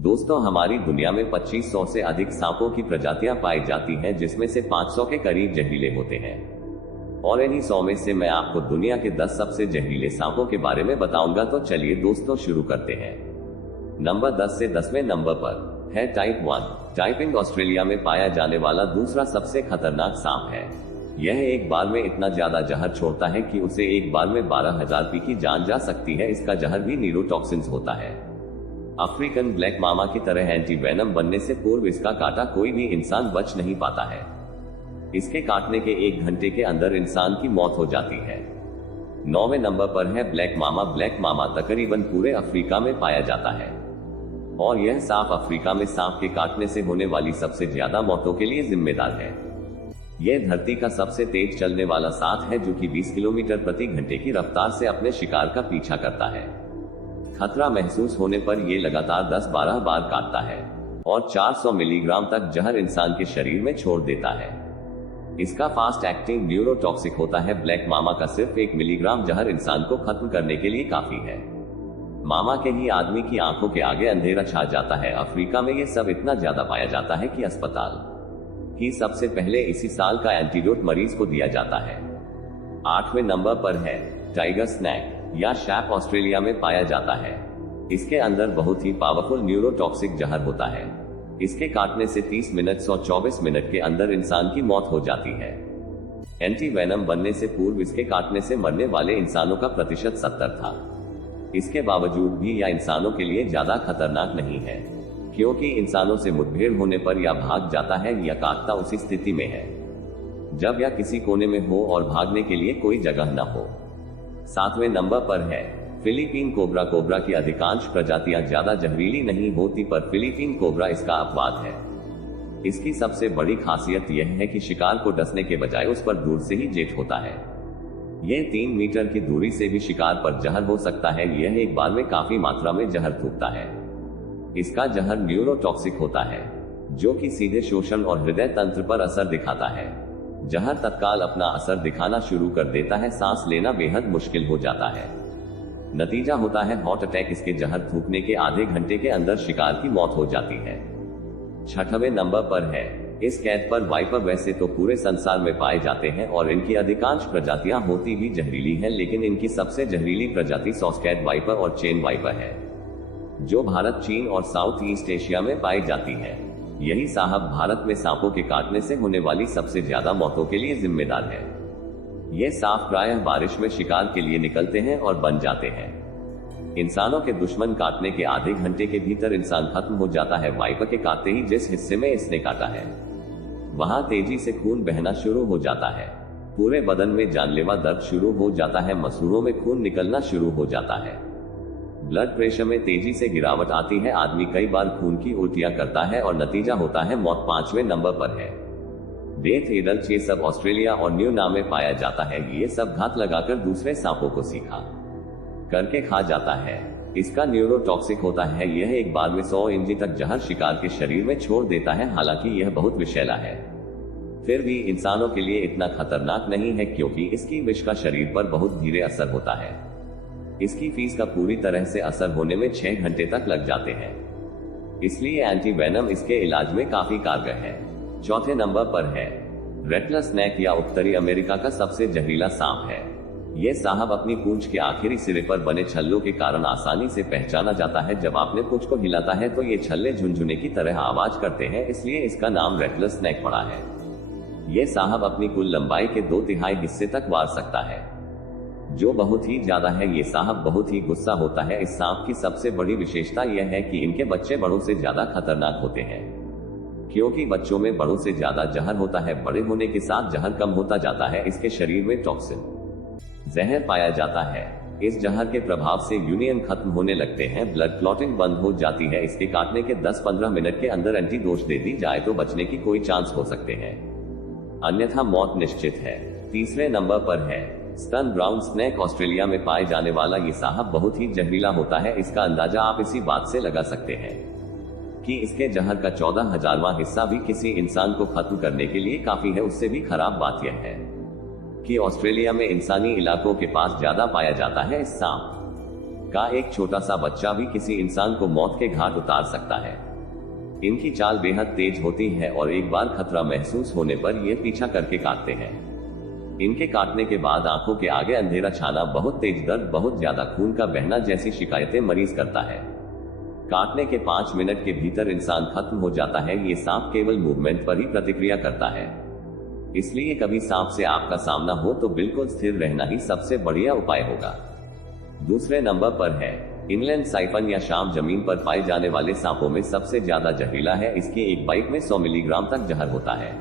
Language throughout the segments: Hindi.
दोस्तों, हमारी दुनिया में 2500 से अधिक सांपों की प्रजातियां पाई जाती हैं, जिसमें से 500 के करीब जहरीले होते हैं। और इन्हीं 100 में से मैं आपको दुनिया के 10 सबसे जहरीले सांपों के बारे में बताऊंगा। तो चलिए दोस्तों, शुरू करते हैं। नंबर 10 से 10वें नंबर पर है टाइप 1। टाइपिंग ऑस्ट्रेलिया में पाया जाने वाला दूसरा सबसे खतरनाक सांप है। यह एक बार में इतना ज्यादा जहर छोड़ता है कि उसे एक बार में 12,000 पी की जान जा सकती है। इसका जहर भी न्यूरोटॉक्सिन्स होता है। अफ्रीकन ब्लैक मामा की तरह एंटी वेनम बनने से पूर्व इसका काटा कोई भी इंसान बच नहीं पाता है। इसके काटने के 1 घंटे के अंदर इंसान की मौत हो जाती है। 9वें नंबर पर है ब्लैक मामा। ब्लैक मामा तकरीबन पूरे अफ्रीका में पाया जाता है और यह सांप अफ्रीका में सांप के काटने से होने वाली सबसे ज्यादा मौतों के लिए जिम्मेदार है। यह धरती का सबसे तेज चलने वाला सांप है, जो कि 20 किलोमीटर प्रति घंटे की रफ्तार से अपने शिकार का पीछा करता है। खतरा महसूस होने पर यह लगातार 10-12 बार काटता है और 400 मिलीग्राम तक जहर इंसान के शरीर में छोड़ देता है। इसका फास्ट एक्टिंग न्यूरोटॉक्सिक होता है। ब्लैक मामा का सिर्फ 1 मिलीग्राम जहर इंसान को खत्म करने के लिए काफी है। मामा के ही आदमी की आंखों के आगे अंधेरा छा जाता है। अफ्रीका में यह सब इतना ज्यादा पाया जाता है कि अस्पताल ही सबसे पहले इसी साल का एंटीडोट मरीज को दिया जाता है। 8वें नंबर पर है टाइगर स्नैक या शैप। ऑस्ट्रेलिया में पाया जाता है। इसके अंदर बहुत ही पावरफुल न्यूरोटॉक्सिक जहर होता है। इसके काटने से 30 मिनट 124 मिनट के अंदर इंसान की मौत हो जाती है। एंटी वेनम बनने से पूर्व इसके काटने से मरने वाले इंसानों का प्रतिशत 70 था। इसके बावजूद भी यह इंसानों के लिए ज्यादा खतरनाक नहीं है, क्योंकि इंसानों से मुठभेड़ होने पर यह भाग जाता है या काटता उसी स्थिति में है जब यह किसी कोने में हो और भागने के लिए कोई जगह न हो। 7वें नंबर पर है फिलीपीन कोबरा। कोबरा की अधिकांश प्रजातियां ज्यादा जहरीली नहीं होती, पर फिलीपीन कोबरा इसका अपवाद है। इसकी सबसे बड़ी खासियत यह है कि शिकार को डसने के बजाय उस पर दूर से ही जेट होता है। यह 3 मीटर की दूरी से भी शिकार पर जहर हो सकता है। यह एक बार में काफी मात्रा में जहर थूकता है। इसका जहर न्यूरोटॉक्सिक होता है, जो कि सीधे शोषण और हृदय तंत्र पर असर दिखाता है। जहर तत्काल अपना असर दिखाना शुरू कर देता है। सांस लेना बेहद मुश्किल हो जाता है। नतीजा होता है हार्ट अटैक। इसके जहर थूकने के आधे घंटे के अंदर शिकार की मौत हो जाती है। 6वें नंबर पर है इस कैद पर वाइपर। वैसे तो पूरे संसार में पाए जाते हैं और इनकी अधिकांश प्रजातियां होती भी जहरीली हैं, लेकिन इनकी सबसे जहरीली प्रजाति सॉसकैट वाइपर और चेन वाइपर है, जो भारत, चीन और साउथ ईस्ट एशिया में पाई जाती है। यही साहब भारत में सांपों के काटने से होने वाली सबसे ज्यादा मौतों के लिए जिम्मेदार है। ये सांप प्रायः बारिश में शिकार के लिए निकलते हैं और बन जाते हैं। इंसानों के दुश्मन काटने के आधे घंटे के भीतर इंसान खत्म हो जाता है। वाइपर के काटते ही जिस हिस्से में इसने काटा है, वहां तेजी से खून बहना शुरू हो जाता है। पूरे बदन में जानलेवा दर्द शुरू हो जाता है। मसूड़ों में खून निकलना शुरू हो जाता है। ब्लड प्रेशर में तेजी से गिरावट आती है। आदमी कई बार खून की उल्टियां करता है और नतीजा होता है मौत। 5वें नंबर पर है डेथ एडल। ये सब ऑस्ट्रेलिया और न्यू नाम में पाया जाता है। ये सब घात लगाकर दूसरे सांपों को सीखा करके खा जाता है। इसका न्यूरोटॉक्सिक होता है। यह एक बार में 100 इंच तक जहर शिकार के शरीर में छोड़ देता है। हालांकि यह बहुत विषैला है, फिर भी इंसानों के लिए इतना खतरनाक नहीं है, क्योंकि इसकी विष का शरीर पर बहुत धीरे असर होता है। इसकी फीस का पूरी तरह से असर होने में 6 घंटे तक लग जाते हैं। इसलिए एंटी वेनम इसके इलाज में काफी कारगर है। 4थे नंबर पर है रेटलर स्नैक या उत्तरी अमेरिका का सबसे जहरीला सांप है। यह साहब अपनी पूंछ के आखिरी सिरे पर बने छल्लों के कारण आसानी से पहचाना जाता है। जब आपने पूंछ को हिलाता है तो ये छल्ले झुनझुने की तरह आवाज करते हैं, इसलिए इसका नाम रेटलर स्नैक पड़ा है। यह साहब अपनी कुल लंबाई के 2/3 हिस्से तक वार सकता है, जो बहुत ही ज्यादा है। ये साहब बहुत ही गुस्सा होता है। इस सांप की सबसे बड़ी विशेषता यह है कि इनके बच्चे बड़ों से ज्यादा खतरनाक होते हैं, क्योंकि बच्चों में बड़ों से ज्यादा जहर होता है। बड़े होने के साथ जहर कम होता जाता है। इसके शरीर में टॉक्सिन जहर पाया जाता है। इस जहर के प्रभाव से यूनियन खत्म होने लगते हैं। ब्लड क्लॉटिंग बंद हो जाती है। इसके काटने के 10-15 मिनट के अंदर एंटीडोज दे दी जाए तो बचने की कोई चांस हो सकते हैं, अन्यथा मौत निश्चित है। 3रे नंबर पर है स्टन ब्राउन स्नैक। ऑस्ट्रेलिया में पाए जाने वाला ये साहब बहुत ही जहरीला होता है। इसका अंदाजा आप इसी बात से लगा सकते हैं कि इसके जहर का 14,000वां हिस्सा भी किसी इंसान को खत्म करने के लिए काफी है। उससे भी खराब बात यह है कि ऑस्ट्रेलिया में इंसानी इलाकों के पास ज्यादा पाया जाता है इस सांप। का एक छोटा सा बच्चा भी किसी इंसान को मौत के घाट उतार सकता है। इनकी चाल बेहद तेज होती है और एक बार खतरा महसूस होने पर ये पीछा करके काटते हैं। इनके काटने के बाद आंखों के आगे अंधेरा छाना, बहुत तेज दर्द, बहुत ज्यादा खून का बहना जैसी शिकायतें मरीज करता है। काटने के 5 मिनट के भीतर इंसान खत्म हो जाता है। ये सांप केवल मूवमेंट पर ही प्रतिक्रिया करता है, इसलिए कभी सांप से आपका सामना हो तो बिल्कुल स्थिर रहना ही सबसे बढ़िया उपाय होगा। दूसरे नंबर पर है इनलैंड साइफन या शाम जमीन पर पाए जाने वाले सांपों में सबसे ज्यादा जहरीला है। इसके एक बाइट में 100 मिलीग्राम तक जहर होता है,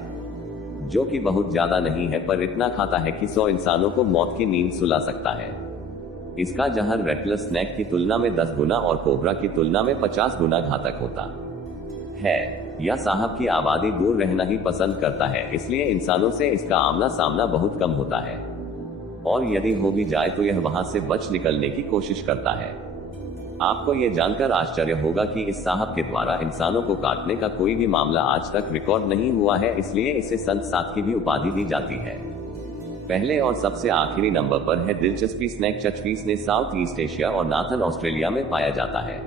जो कि बहुत ज्यादा नहीं है, पर इतना खाता है कि 100 इंसानों को मौत की नींद सुला सकता है। इसका जहर रेटलस स्नेक की तुलना में 10 गुना और कोबरा की तुलना में 50 गुना घातक होता है। यह साहब की आबादी दूर रहना ही पसंद करता है, इसलिए इंसानों से इसका आमना सामना बहुत कम होता है, और यदि हो भी जाए तो यह वहां से बच निकलने की कोशिश करता है। आपको यह जानकर आश्चर्य होगा कि इस साहब के द्वारा इंसानों को काटने का कोई भी मामला आज तक रिकॉर्ड नहीं हुआ है, इसलिए इसे संत सात की भी उपाधि दी जाती है। पहले और सबसे आखिरी नंबर पर है दिलचस्पी स्नेक चचफीस ने साउथ ईस्ट एशिया और नार्थन ऑस्ट्रेलिया में पाया जाता है।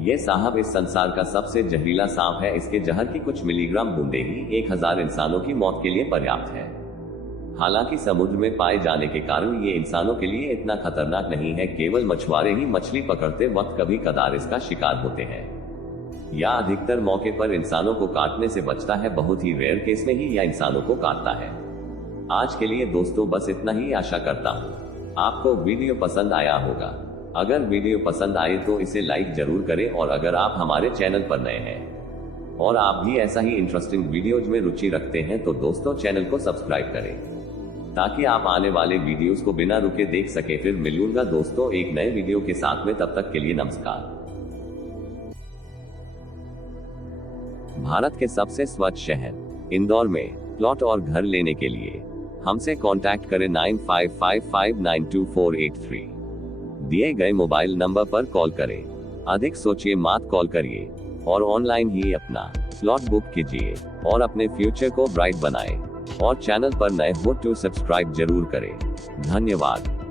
यह साहब इस संसार का सबसे जहरीला सांप है। इसके जहर की कुछ मिलीग्राम बूंदे ही 1000 इंसानों की मौत के लिए पर्याप्त है। हालांकि समुद्र में पाए जाने के कारण ये इंसानों के लिए इतना खतरनाक नहीं है, केवल मछुआरे ही मछली पकड़ते वक्त कभी कदार इसका शिकार होते हैं, या अधिकतर मौके पर इंसानों को काटने से बचता है। बहुत ही रेयर केस में ही यह इंसानों को काटता है। आज के लिए दोस्तों बस इतना ही, आशा करता हूँ आपको वीडियो पसंद आया होगा। अगर वीडियो पसंद आए तो इसे लाइक जरूर करें, और अगर आप हमारे चैनल पर नए हैं और आप भी ऐसा ही इंटरेस्टिंग वीडियोज में रुचि रखते हैं तो दोस्तों चैनल को सब्सक्राइब करें, ताकि आप आने वाले वीडियोस को बिना रुके देख सके। फिर मिलूंगा दोस्तों एक नए वीडियो के साथ में, तब तक के लिए नमस्कार। भारत के सबसे स्वच्छ शहर इंदौर में प्लॉट और घर लेने के लिए हमसे कांटेक्ट करें 9555924883 दिए गए मोबाइल नंबर पर कॉल करें। अधिक सोचिए मत कॉल करिए, और ऑनलाइन ही अपना प्लॉट बुक कीजिए और अपने फ्यूचर को ब्राइट बनाएं। और चैनल पर नए हो तो सब्सक्राइब जरूर करें। धन्यवाद।